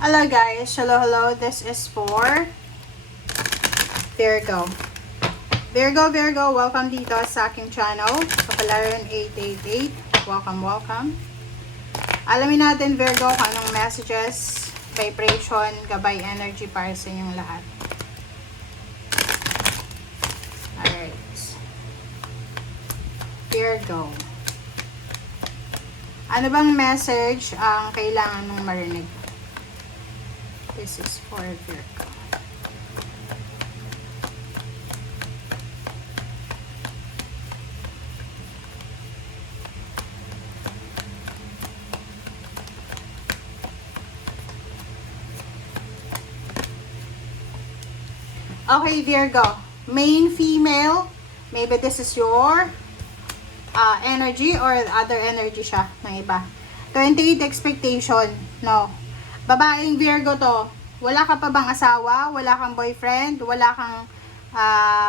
Hello guys, hello, this is for Virgo. Virgo, welcome dito sa aking channel, Kapalaran 888. Welcome. Alamin natin Virgo kung anong messages, vibration, gabay energy para sa inyong lahat. Alright. Virgo. Ano bang message ang kailangan mong marinig? This is for Virgo. Okay, Virgo. Main female. Maybe this is your energy or other energy siya ng iba. 28 expectation. No. Babaeng Virgo to. Wala ka pa bang asawa? Wala kang boyfriend? Wala kang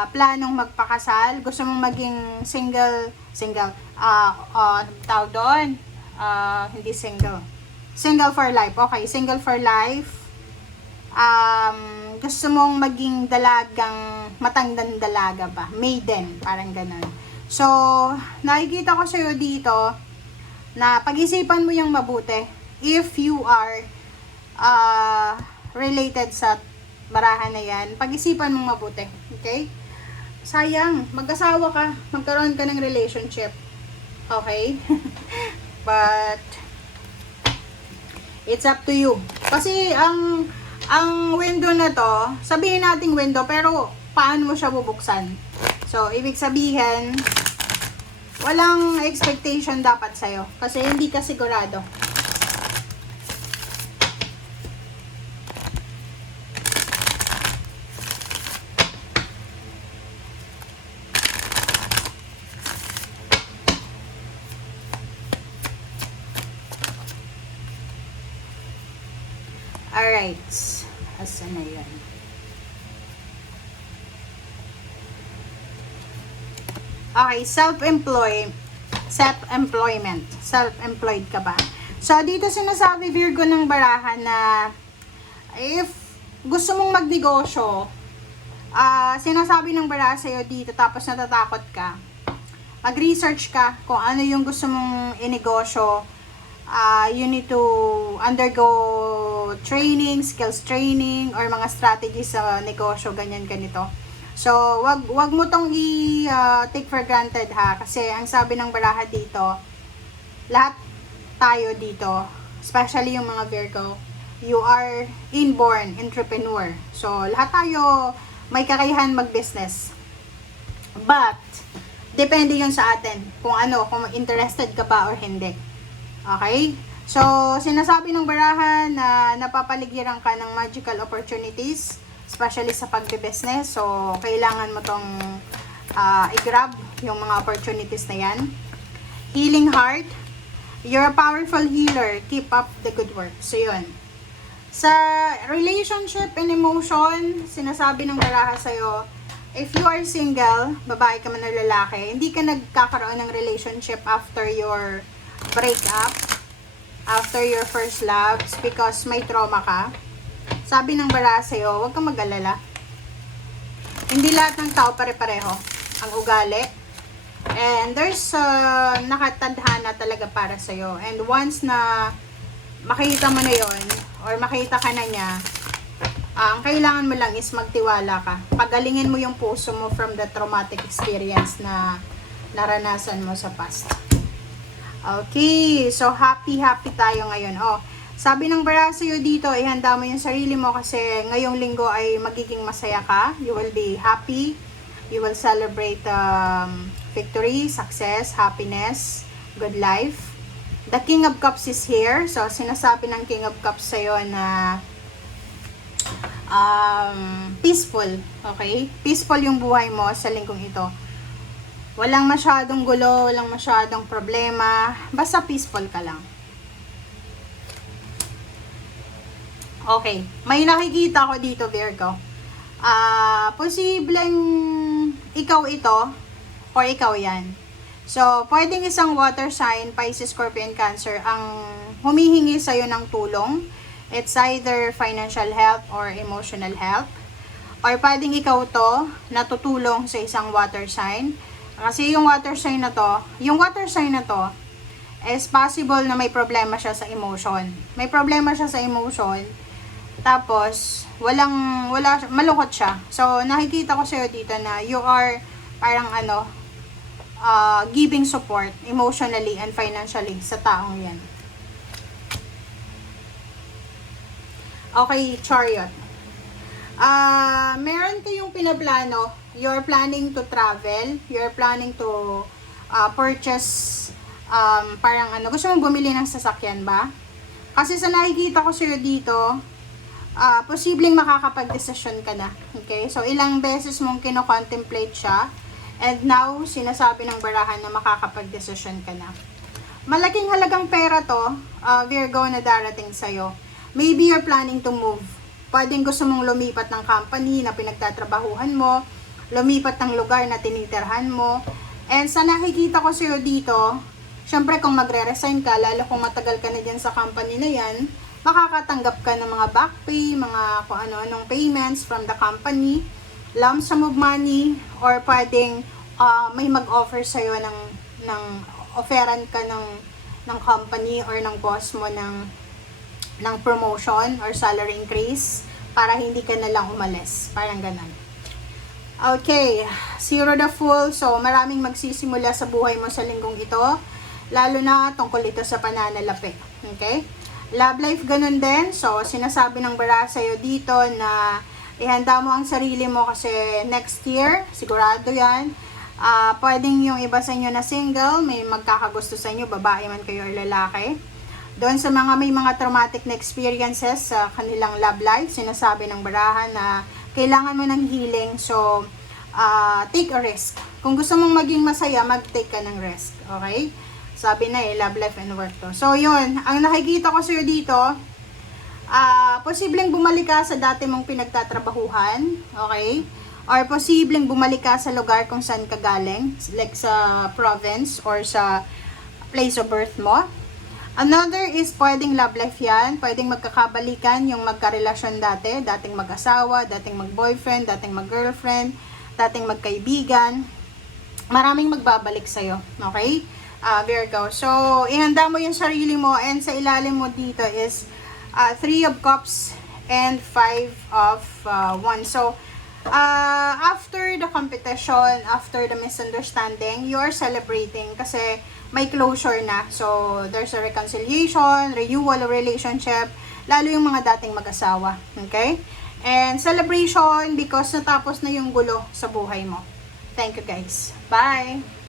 planong magpakasal? Gusto mong maging single? Tawag doon? Hindi single. Single for life. Okay, single for life. Gusto mong maging dalagang, matandang dalaga ba? Maiden, parang ganun. So, nakikita ko sa'yo dito na pag-isipan mo yung mabuti if you are related sa barahan na yan. Pag-isipan mong mabuti. Okay? Sayang, mag-asawa ka, magkaroon ka ng relationship. Okay? But, it's up to you. Kasi, ang window na to, sabihin nating window, pero paano mo siya bubuksan? So, ibig sabihin, walang expectation dapat sa'yo. Kasi hindi ka sigurado. Alright. Asan na yun? Okay, self-employment. Self-employed ka ba? So, dito sinasabi Virgo ng barahan na if gusto mong magnegosyo, sinasabi ng barahan sa'yo dito tapos natatakot ka, mag-research ka kung ano yung gusto mong inegosyo. You need to undergo training, skills training, or mga strategies sa negosyo, ganito. So, wag mo tong take for granted ha, kasi ang sabi ng baraha dito, lahat tayo dito, especially yung mga Virgo, you are inborn entrepreneur. So, lahat tayo may kakayahan mag-business. But, depende yun sa atin, kung interested ka ba or hindi. Okay? So, sinasabi ng barahan na napapaligiran ka ng magical opportunities, especially sa pagbe-business. So, kailangan mo tong i-grab yung mga opportunities na yan. Healing heart. You're a powerful healer. Keep up the good work. So, yun. Sa relationship and emotion, sinasabi ng baraha sa'yo, if you are single, babae ka man o lalaki, hindi ka nagkakaroon ng relationship after your breakup, after your first loves, because may trauma ka. Sabi ng baraha sa'yo, huwag kang mag-alala. Hindi lahat ng tao pare-pareho ang ugali. And there's nakatadhana talaga para sa'yo. And once na makita mo na yon or makita ka na niya, ang kailangan mo lang is magtiwala ka. Pagalingin mo yung puso mo from the traumatic experience na naranasan mo sa past. Okay, so happy tayo ngayon. Sabi ng baraha sa'yo dito, ihanda mo yung sarili mo kasi ngayong linggo ay magiging masaya ka. You will be happy. You will celebrate victory, success, happiness, good life. The King of Cups is here. So, sinasabi ng King of Cups sa'yo na peaceful. Okay? Peaceful yung buhay mo sa linggong ito. Walang masyadong gulo, walang masyadong problema. Basta peaceful ka lang. Okay. May nakikita ko dito, Virgo. Posibleng ikaw ito or ikaw yan. So, pwedeng isang water sign, Pisces, Scorpion, Cancer, ang humihingi sa'yo ng tulong. It's either financial health or emotional health. Or pwedeng ikaw to natutulong sa isang water sign. Kasi yung water sign na to is possible na may problema siya sa emotion. May problema siya sa emotion. Tapos, malungkot siya. So, nakikita ko sa'yo dito na you are parang giving support emotionally and financially sa taong yan. Okay, Chariot. Meron kayong pinaplano. You're planning to travel. You're planning to purchase gusto mong bumili ng sasakyan ba? Kasi sa nakikita ko sa'yo dito, posibleng makakapag-desisyon ka na. Okay? So, ilang beses mong kino-contemplate siya. And now, sinasabi ng barahan na makakapag-desisyon ka na. Malaking halagang pera to, Virgo, na darating sa'yo. Maybe you're planning to move. Pwedeng gusto mong lumipat ng company na pinagtatrabahuhan mo, lumipat ng lugar na tinitirhan mo. And sa nakikita ko sa'yo dito, syempre kung magre-resign ka, lalo kung matagal ka na dyan sa company na yan, makakatanggap ka ng mga back pay, mga kung ano-anong payments from the company, lump sum of money, or pwedeng may mag-offer sa'yo ng offeran ka ng company or ng boss mo ng promotion or salary increase para hindi ka na lang umalis. Parang ganun. Okay, Zero the Fool. So, maraming magsisimula sa buhay mo sa linggong ito. Lalo na tungkol ito sa pananalapi. Okay? Love life, ganun din. So, sinasabi ng bara sa'yo dito na ihanda mo ang sarili mo kasi next year, sigurado yan. Pwedeng yung iba sa inyo na single, may magkakagusto sa inyo, babae man kayo or lalaki. Doon sa may mga traumatic na experiences sa kanilang love life, sinasabi ng barahan na kailangan mo ng healing. So, take a risk. Kung gusto mong maging masaya, mag-take ka ng risk. Okay? Sabi na love life and work to. So, yun. Ang nakikita ko sa'yo dito, posibleng bumalik ka sa dati mong pinagtatrabahuhan. Okay? Or posibleng bumalik ka sa lugar kung saan ka galing. Like sa province or sa place of birth mo. Another is pwedeng love life yan. Pwedeng magkakabalikan yung magkarelasyon dati. Dating mag-asawa, dating mag-boyfriend, dating mag-girlfriend, dating magkaibigan. Maraming magbabalik sa'yo. Okay? Virgo. So, ihanda mo yung sarili mo and sa ilalim mo dito is 3 of Cups and 5 of Wands. So, after the competition, after the misunderstanding, you are celebrating kasi may closure na. So, there's a reconciliation, renewal of relationship, lalo yung mga dating mag-asawa. Okay? And celebration because natapos na yung gulo sa buhay mo. Thank you guys. Bye!